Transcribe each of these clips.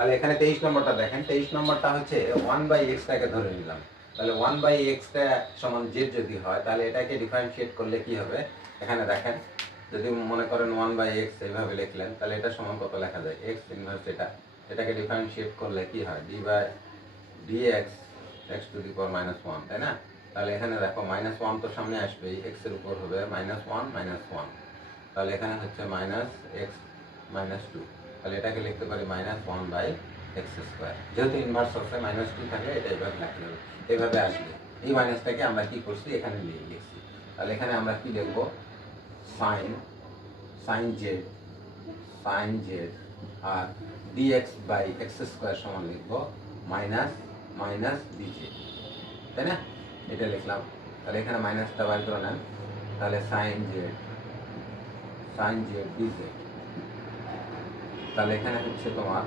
তাহলে এখানে 23 নম্বরটা দেখেন, 23 নম্বরটা হচ্ছে 1/x-টাকে ধরে নিলাম। তাহলে 1/x-টা সমান z যদি হয়, তাহলে এটাকে ডিফারেন্সিয়েট করলে কি হবে? এখানে দেখেন, যদি মনে করেন 1/x এইভাবে লিখলেন, তাহলে এটা সমান কত লেখা যায়? x ইনভার্স এটাকে ডিফারেন্সিয়েট করলে কি হয়? d/dx x⁻⁻1, তাই না? তাহলে এখানে দেখো -1 তো সামনে আসবেই, x এর উপর হবে -1 -1, তাহলে এখানে হচ্ছে -x-2। তাহলে এটাকে লিখতে পারি -1/x²। যেহেতু ইনভার্স আছে, -2 থাকলে এটা এইভাবে লেখা যাবে, এইভাবে আসবে। এই মাইনাসটাকে আমরা কি করছি? এখানে নিয়ে লিখছি। তাহলে এখানে আমরা কি লিখব? sin z আর dx/x² সমান লিখব -dz, তাই না? এটা লিখলাম। তাহলে এখানে মাইনাসটা বার করে নেন, তাহলে sin z dz। তাহলে এখানে হচ্ছে তোমার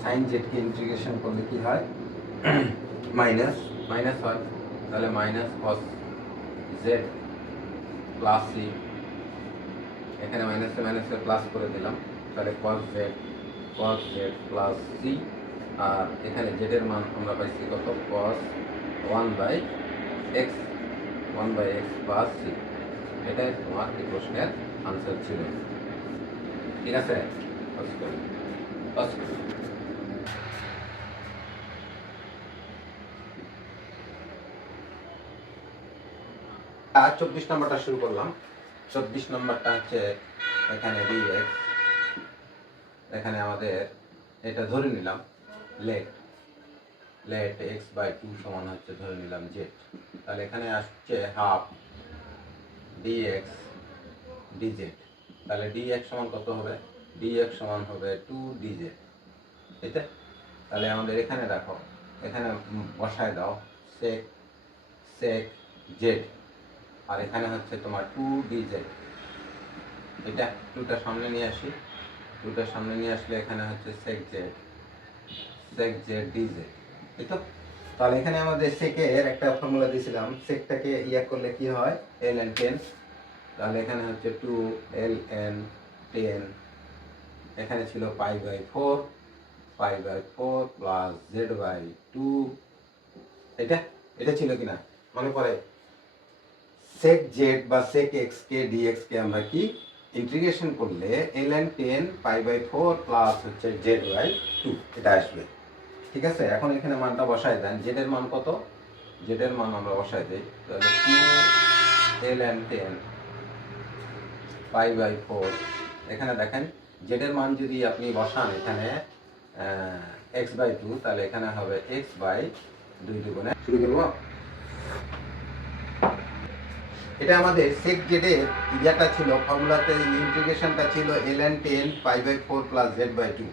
sin z কে ইন্টিগ্রেশন করলে কি হয়? মাইনাস হয়, তাহলে cos z প্লাস c, এখানে মাইনাসে প্লাস করে দিলাম, তাহলে cos z প্লাস c, আর এখানে z এর মান আমরা পাইছি কত? cos 1/x plus c। এটাই তোমার এই প্রশ্নের আনসার ছিল। ঠিক আছে? আর 24 নম্বরটা শুরু করলাম। 24 নম্বরটা হচ্ছে এখানে dx, এখানে আমাদের এটা ধরে নিলাম লেট x/2 সমান হচ্ছে ধরে নিলাম z। তাহলে এখানে আসছে হাফ dx dz। তাহলে dx সমান কত হবে? dx সমান হবে 2dz, এটা। তাহলে আমাদের এখানে দেখো, এখানে বসায় দাও sec z, আর এখানে হচ্ছে তোমার 2dz। এটা 2টা সামনে নিয়ে আসি, 2টা সামনে নিয়ে আসলে এখানে হচ্ছে sec z dz, তাই তো? তাহলে এখানে আমাদের সেকের একটা ফর্মুলা দিয়েছিলাম, সেকটাকে ইয়া করলে কি হয়? ln 10। তাহলে এখানে হচ্ছে 2 ln 10, এখানে ছিল π/4 প্লাস z/2, এটা ছিল কিনা মনে পড়ে? sec z বা sec x কে dx কে আমরা কি ইন্টিগ্রেশন করলে ln 10 π/4 প্লাস হচ্ছে z/2, এটা আসবে। ঠিক আছে? এখন এখানে মানটা বসায় দেন, z এর মান কত? z এর মান আমরা বসায় দেই, তাহলে 2 ln 10 π/4। এখানে দেখেন z এর মান যদি আপনি বসান এখানে x/2, তাহলে এখানে হবে x/2 দুগুণে। শুরু করব। এটা আমাদের sec z এর ইয়াটা ছিল, ফর্মুলাতে ইন্টিগ্রেশনটা ছিল ln 10 π/4 plus z/2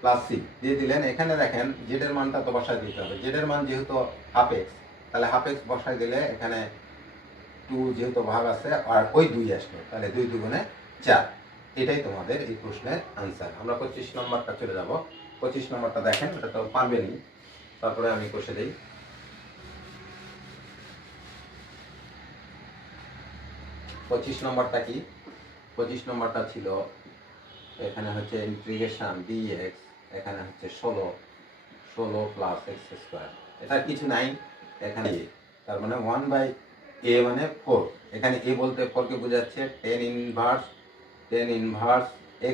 plus c দিয়ে দিলেন। এখানে দেখেন z এর মানটা তো বসায় দিতে হবে। z এর মান যেহেতু হাফ x, তাহলে হাফ x বসায় দিলে এখানে 2 যেহেতু ভাগ আছে আর ওই 2 আসলো, তাহলে 2 দুগুণে 4। এটাই তোমাদের এই প্রশ্নের আনসার। আমরা 25 নম্বরটা চলে যাব। 25 নম্বরটা দেখেন, এটা তো পারবেনই, তারপরে আমি কষে দিই। 25 নম্বরটা কি? 25 নম্বরটা ছিল এখানে হচ্ছে ইন্টিগ্রেশন dx, এখানে হচ্ছে 16 প্লাস x²। এটা কিছু নাই, এখানে তার মানে 1/a মানে 4। এখানে a বলতে 4 কে বোঝাচ্ছে tan inverse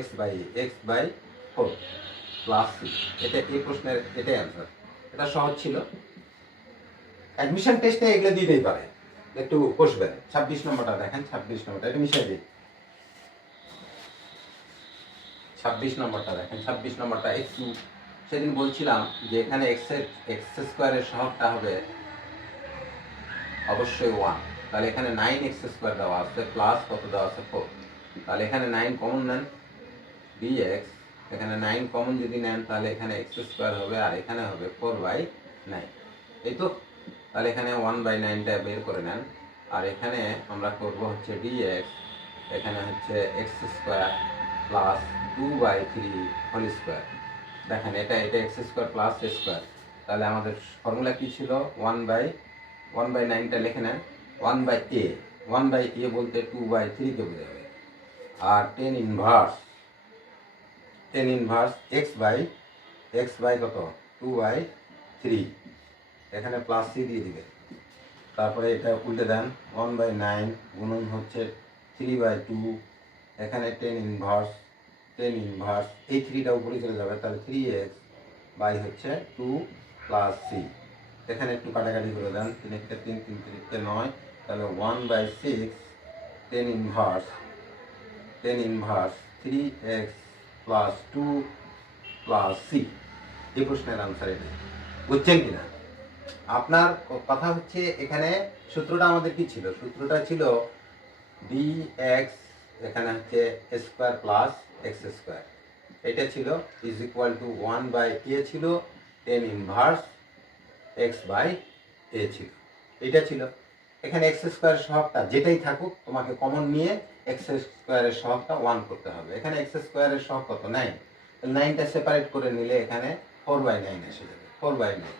x/4 plus c। এটা এই প্রশ্নের এটাই অ্যান্সার। এটা সহজ ছিল। অ্যাডমিশন টেস্টে এগুলো দিতেই পারে, একটু কষবেন। 26 নম্বরটা দেখেন, 26 নম্বরটা এটা মিশিয়ে দিই। 26 নম্বরটা দেখেন, 26 নম্বরটা একটু সেদিন বলছিলাম যে এখানে x² এর সহগটা হবে অবশ্যই 1। তাহলে এখানে 9x² দেওয়া আছে, প্লাস কত দেওয়া আছে? 4। তাহলে এখানে 9 কমন নেন, dx, এখানে 9 কমন যদি নেন তাহলে এখানে x² হবে, আর এখানে হবে 4/9, এই তো। তাহলে এখানে 1/9টা বের করে নেন, আর এখানে আমরা করব হচ্ছে dx, এখানে হচ্ছে x² প্লাস 2/3 হোল স্কোয়ার। দেখেন এটা x² প্লাস স্কোয়ার। তাহলে আমাদের ফর্মুলা কি ছিল? 1/9টা লিখে নেন, 1/a বলতে 2/3 কে বোঝাবে, আর tan inverse x/ x by কত 2/3, এখানে প্লাস সি দিয়ে দিবে। তারপরে এটা উল্টে দেন 1/9 গুণন হচ্ছে 3/2, এখানে টেন ইনভার্স এই 3টা উপরে চলে যাবে, তাহলে 3x বাই হচ্ছে 2 প্লাস সি। এখানে একটু কাটাকাটি করে দেন, 3 1 3 3 3 9, তাহলে 1/6 tan inverse 3x plus 2 plus C. এই প্রশ্নের আনসার এটা। বুঝছেন কিনা? আপনার কথা হচ্ছে এখানে সূত্রটা আমাদের কি ছিল? সূত্রটা ছিল dx, এখানে হচ্ছে স্কোয়ার প্লাস এক্স স্কোয়ার, এটা ছিল ইজ ইকুয়াল টু 1/a ছিল, টেন ইনভার্স এক্স বাই এ ছিল, এটা ছিল। এখানে এক্স স্কোয়ারের সহগটা যেটাই থাকুক তোমাকে কমন নিয়ে এক্স স্কোয়ারের সহগটা 1 করতে হবে। এখানে এক্স স্কোয়ারের সহগ কত 9, 9টা সেপারেট করে নিলে এখানে 4/9 এসে যাবে, 4/9।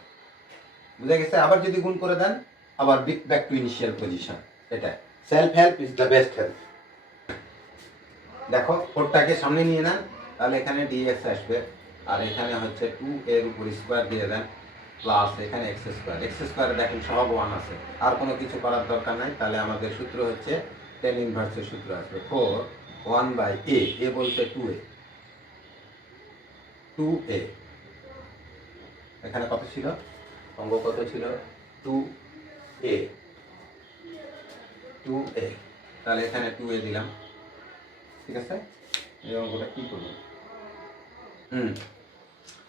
বুঝা গেছে? আবার যদি গুণ করে দেন আবার ব্যাক টু ইনিশিয়াল পজিশন। এটা self help is the best help. দেখো 4টাকে সামনে নিয়ে নেন, তাহলে এখানে dx আসবে, আর এখানে হচ্ছে 2 এর উপর স্কোয়ার দিয়ে দেন প্লাস এখানে এক্স স্কোয়ার দেখেন সহগ 1 আছে, আর কোনো কিছু করার দরকার নাই। তাহলে আমাদের সূত্র হচ্ছে টেন ইনভার্সের সূত্র আসবে 4 1/a, এ বলতে 2a, এখানে কত ছিল অঙ্ক, কত ছিল 2a, তাহলে এখানে 2a দিলাম। ঠিক আছে, এই অঙ্কটা কি করব?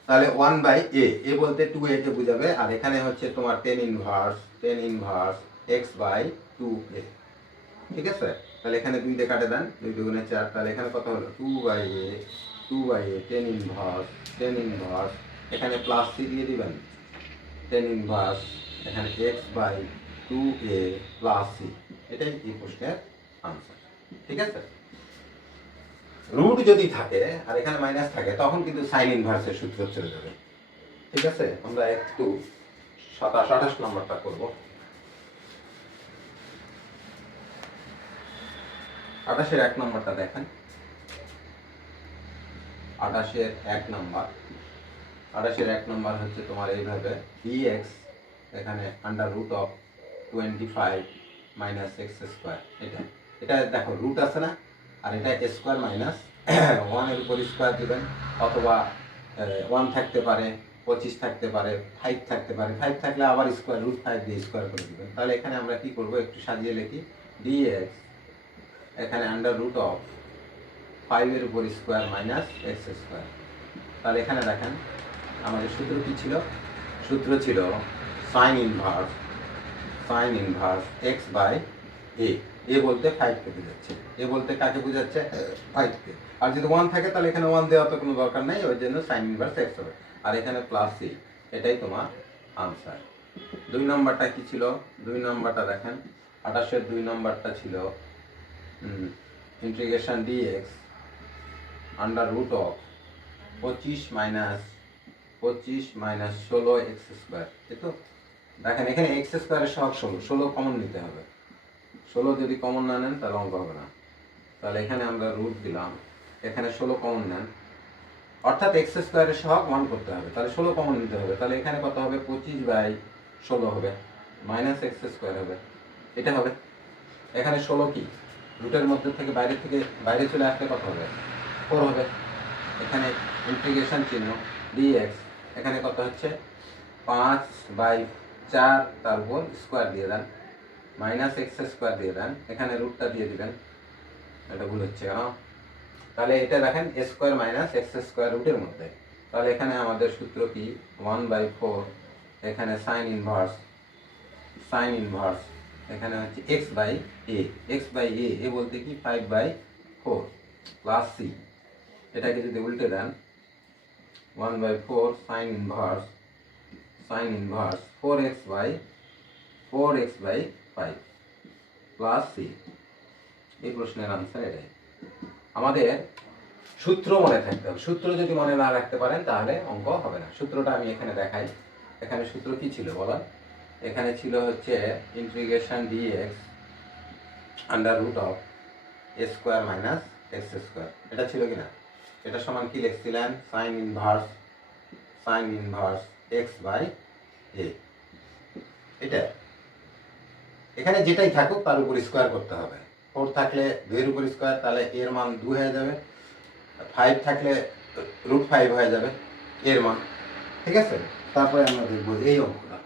তাহলে 1/a, এ বলতে 2a কে বোঝাবে, আর এখানে হচ্ছে তোমার ten inverse x by 2a। ঠিক আছে, তাহলে এখানে 2 দিয়ে কাটে দেন, 2 2 4, তাহলে এখানে কত হলো 2/a টেন ইনভার্স, এখানে প্লাস সি দিয়ে দিবেন, টেন ইনভার্স এখানে x by 2a plus C. এটাই এই প্রশ্নের আনসার। ঠিক আছে, রুট যদি থাকে আর এখানে মাইনাস থাকে তখন কিন্তু সাইন ইনভার্সের সূত্র চলে যাবে। ঠিক আছে, আমরা একটু 27 28 নম্বরটা করব। 28-এর 1 নম্বরটা দেখেন। 28-এর 1 নম্বর হচ্ছে তোমার এইভাবে dx, এখানে under root of 25 minus x square. এটা দেখো রুট আছে না, আর এটা স্কোয়ার মাইনাস 1 এর উপর স্কোয়ার দিবেন, অথবা 1 থাকতে পারে, 25 থাকতে পারে, 5 থাকতে পারে, 5 থাকলে আবার স্কোয়ার রুট 5 দিয়ে স্কোয়ার করে দিবেন। তাহলে এখানে আমরা কি করব, একটু সাজিয়ে লিখি, dx এখানে আন্ডার রুট অফ 5 এর উপর স্কোয়ার মাইনাস এক্স স্কোয়ার। তাহলে এখানে দেখেন আমাদের সূত্র কি ছিল? সূত্র ছিল সাইন ইনভার্স এক্স বাই এ। এ বলতে 5 কে বোঝাচ্ছে, এ বলতে কাকে বোঝাচ্ছে? 5 কে। আর যদি 1 থাকে তাহলে এখানে 1 দেওয়া তো কোনো দরকার নাই, ওই জন্য সাইন ইনভার্স এক্স হবে, আর এখানে প্লাস সি। এটাই তোমার আনসার। 2 নম্বরটা কি ছিল? 2 নম্বরটা দেখেন, 28-এর 2 নম্বরটা ছিল integration dx under root of 25 minus 16 x square. এই তো দেখেন এখানে এক্স স্কোয়ারের সহগ 16 কমন নিতে হবে, 16 যদি কমন না নেন তাহলে অঙ্ক হবে না। তাহলে এখানে আমরা রুট দিলাম, এখানে 16 কমন নেন, অর্থাৎ এক্স স্কোয়ারের সহগ 1 করতে হবে, তাহলে 16 কমন নিতে হবে। তাহলে এখানে কত হবে? 25/16 হবে, মাইনাস এক্স স্কোয়ার হবে, এটা হবে। এখানে 16 কি রুটের মধ্যে থেকে বাইরে চলে আসলে কত হবে? 4 হবে। এখানে ইন্টিগ্রেশন চিহ্ন dx, এখানে কত হচ্ছে 5/4, তারপর স্কোয়ার দিয়ে দেন, মাইনাস এক্স স্কোয়ার দিয়ে দেন, এখানে রুটটা দিয়ে দিবেন, এটা ভুল হচ্ছে কেন? তাহলে এটা দেখেন স্কোয়ার মাইনাস এক্স স্কোয়ার রুটের মধ্যে। তাহলে এখানে আমাদের সূত্র কি 1/4, এখানে সাইন ইনভার্স এখানে হচ্ছে এক্স বাই এ বলতে কি 5/4 প্লাস সি। এটাকে যদি উল্টে দেন 1/4 sine inverse 4x/5 plus C. এই প্রশ্নের আনসার এটাই। আমাদের সূত্র মনে থাকতে হবে, সূত্র যদি মনে না রাখতে পারেন তাহলে অঙ্ক হবে না। সূত্রটা আমি এখানে দেখাই। এখানে সূত্র কি ছিল বলেন? এখানে ছিল হচ্ছে integration dx under root of a square minus x square, এটা ছিল কিনা? এটা সমান কি লিখছিলেন? Sine sine inverse x by a. এটা এখানে যেটাই থাকুক তার উপর স্কোয়ার করতে হবে। 4 থাকলে 2 এর উপর স্কোয়ার, তাহলে এর মান 2 হয়ে যাবে। 5 থাকলে √5 হয়ে যাবে এর মান। ঠিক আছে, তারপরে আমরা দেখবো এই অঙ্কটা।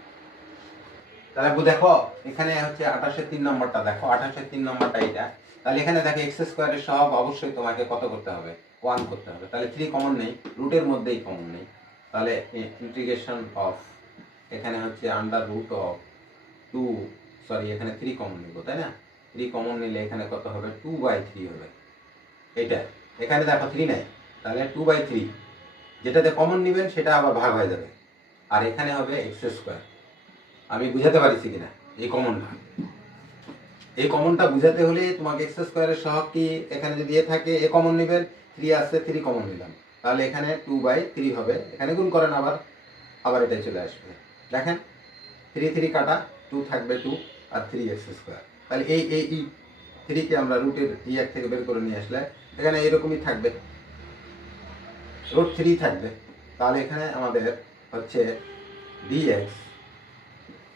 তাহলে দেখো এখানে হচ্ছে 28-এর 3 নম্বরটা দেখো, 28-এর 3 নম্বরটা এটা। তাহলে এখানে দেখো এক্স স্কোয়ারের সহগ অবশ্যই তোমাকে কত করতে হবে, 1 করতে হবে। তাহলে 3 কমন নেই, রুটের মধ্যেই কমন নেই। তাহলে ইন্টিগ্রেশন অফ, এখানে হচ্ছে আন্ডার রুট অফ 2, সরি এখানে 3 কমন নিব, তাই না? 3 কমন নিলে এখানে কত হবে, 2/3 হবে। এটা এখানে দেখো 3 নাই, তাহলে 2/3, যেটাতে কমন নেবেন সেটা আবার ভাগ হয়ে যাবে। আর এখানে হবে এক্স স্কোয়ার। আমি বুঝাতে পারছি কিনা? এই কমনটা বুঝাতে হলে তোমাকে এক্স স্কোয়ারের সহগ কি, এখানে যদি এ থাকে এ কমন নেবেন, 3 আসছে 3 কমন নিলাম, তাহলে এখানে 2/3 হবে। এখানে গুণ করেন আবার এটাই চলে আসবে। দেখেন 3 কাটা, 2 থাকবে 2 আর 3 এক্স স্কোয়ার। তাহলে এই 3কে আমরা রুটের এক থেকে বের করে নিয়ে আসলে এখানে এরকমই থাকবে, √3 থাকবে। তাহলে এখানে আমাদের হচ্ছে dx,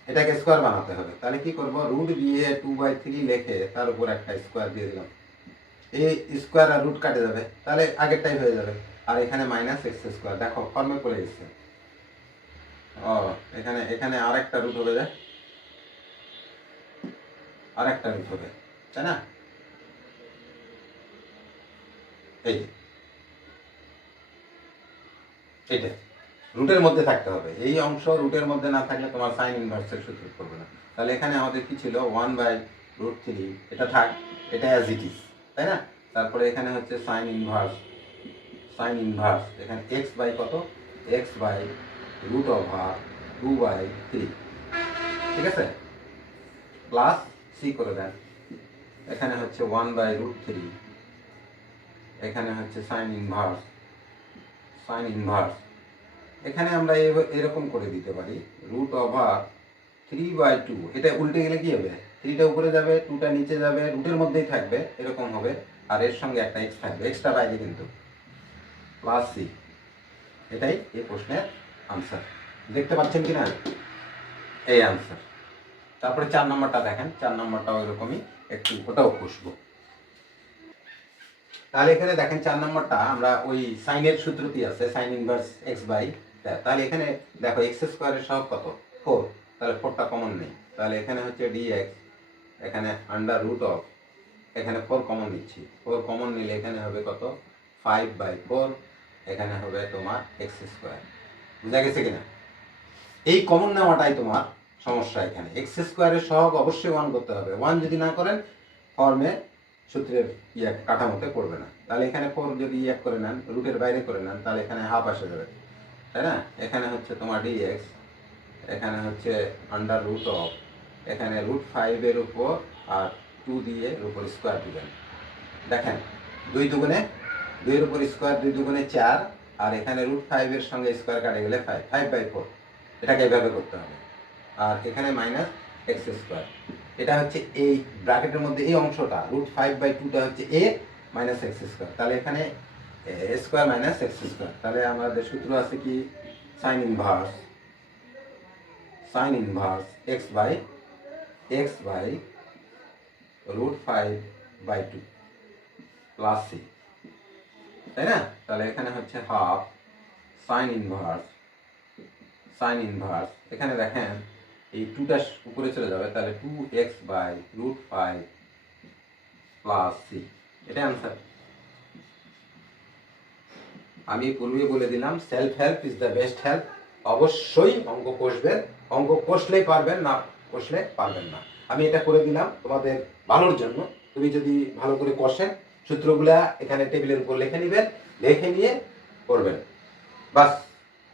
এটাকে স্কোয়ার বানাতে হবে। তাহলে কি করব, রুট দিয়ে 2/3 লিখে তার উপর একটা স্কোয়ার দিয়ে দিলাম। এই স্কোয়ার আর রুট কাটে যাবে, তাহলে আগেরটাই হয়ে যাবে। আর এখানে মাইনাস এক্স স্কোয়ার, দেখো ফর্মে পড়ে গেছে। এখানে আরেকটা রুট হবে, আরেকটা রুট হবে, তাই না? এই এটা রুটের মধ্যে থাকতে হবে, এই অংশ রুটের মধ্যে না থাকলে তোমার সাইন ইনভার্সের সূত্র করবে না। তাহলে এখানে আমাদের কি ছিল, 1/√3, এটা থাক, এটা অ্যাজ ইট ইজ, তাই না? তারপরে এখানে হচ্ছে সাইন ইনভার্স এখানে এক্স বাই কত, x/√2/3, ঠিক আছে, প্লাস সি করে দেন। এখানে হচ্ছে 1/√3, এখানে হচ্ছে সাইন ইনভার্স। এখানে আমরা এরকম করে দিতে পারি, √3/2। এটা উল্টে গেলে কি হবে, 3টা উপরে যাবে, 2টা নিচে যাবে, রুটের মধ্যেই থাকবে, এরকম হবে। আর এর সঙ্গে একটা এক্স থাকবে, এক্সট্রা বাইরে কিন্তু, প্লাস সি। এটাই এই প্রশ্নের আনসার। দেখতে পাচ্ছেন কিনা এই আনসার। তারপরে 4 নম্বরটা দেখেন, 4 নম্বরটাও এরকমই, একটু ওটাও খুশবো। তাহলে এখানে দেখেন 4 নম্বরটা আমরা ওই সাইনের সূত্রটি আছে, সাইন ইনভার্স এক্স বাই। তাহলে এখানে দেখো এক্স স্কোয়ারের সহগ কত, 4, তাহলে 4টা কমন নেই। তাহলে এখানে হচ্ছে dx, এখানে আন্ডার রুট অফ, এখানে 4 কমন নিচ্ছি, 4 কমন নিলে এখানে হবে কত, 5/4, এখানে হবে তোমার এক্স স্কোয়ার। বুঝা গেছে কিনা? এই কমন নেওয়াটাই তোমার সমস্যা। এখানে এক্স স্কোয়ারের সহগ অবশ্যই 1 করতে হবে, 1 যদি না করেন ফর্মে সূত্রের কাঠামোতে পড়বে না। তাহলে এখানে 4 যদি করে নেন, রুটের বাইরে করে নেন, তাহলে এখানে হাফ আসে যাবে, তাই না? এখানে হচ্ছে তোমার dx, এখানে হচ্ছে আন্ডার রুট অফ, এখানে √5 এর উপর আর 2 দিয়ে এর উপর স্কোয়ার দিবেন। দেখেন 2 দুগুণে 2 এর উপর স্কোয়ার, 2 দুগুণে 4, আর এখানে √5 এর সঙ্গে স্কোয়ার কাটে গেলে 5/4, এটাকে এভাবে করতে হবে। আর এখানে মাইনাস এক্স স্কোয়ার, এটা হচ্ছে এই ব্র্যাকেটের মধ্যে এই অংশটা, √5/2টা হচ্ছে a মাইনাস এক্স স্কোয়ার। তাহলে এখানে a square minus x square. তাহলে আমাদের সূত্র আছে কি, sign inverse x/√5/2 plus C, তাই না? তাহলে এখানে হচ্ছে হাফ সাইন ইনভার্স, এখানে দেখেন এই 2টা উপরে চলে যাবে, তাহলে 2x/√5 প্লাস সি, এটা আনসার। আমি পূর্বে বলে দিলাম, self help is the best help. অবশ্যই অঙ্ক কষবেন, অঙ্ক কষলেই পারবেন, না কষলে পারবেন না। আমি এটা করে দিলাম তোমাদের ভালোর জন্য। তুমি যদি ভালো করে কষেন, সূত্রগুলা এখানে টেবিলের উপর লিখে নেবেন, লিখে নিয়ে করবেন, বাস।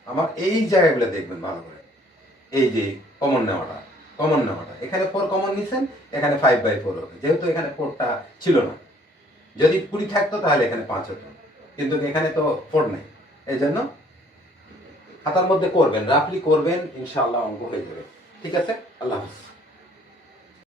আমার এই জায়গাগুলো দেখবেন ভালো করে, এই যে কমন নেওয়াটা, এখানে 4 কমন নিছেন, এখানে 5/4 হবে, যেহেতু এখানে 4টা ছিল না। যদি 20 থাকতো তাহলে এখানে 5 হতো, কিন্তু এখানে তো 4 নেই। এই জন্য খাতার মধ্যে করবেন, রাফলি করবেন, ইনশাআল্লাহ অঙ্ক হয়ে যাবে। ঠিক আছে, আল্লাহ হাফেজ।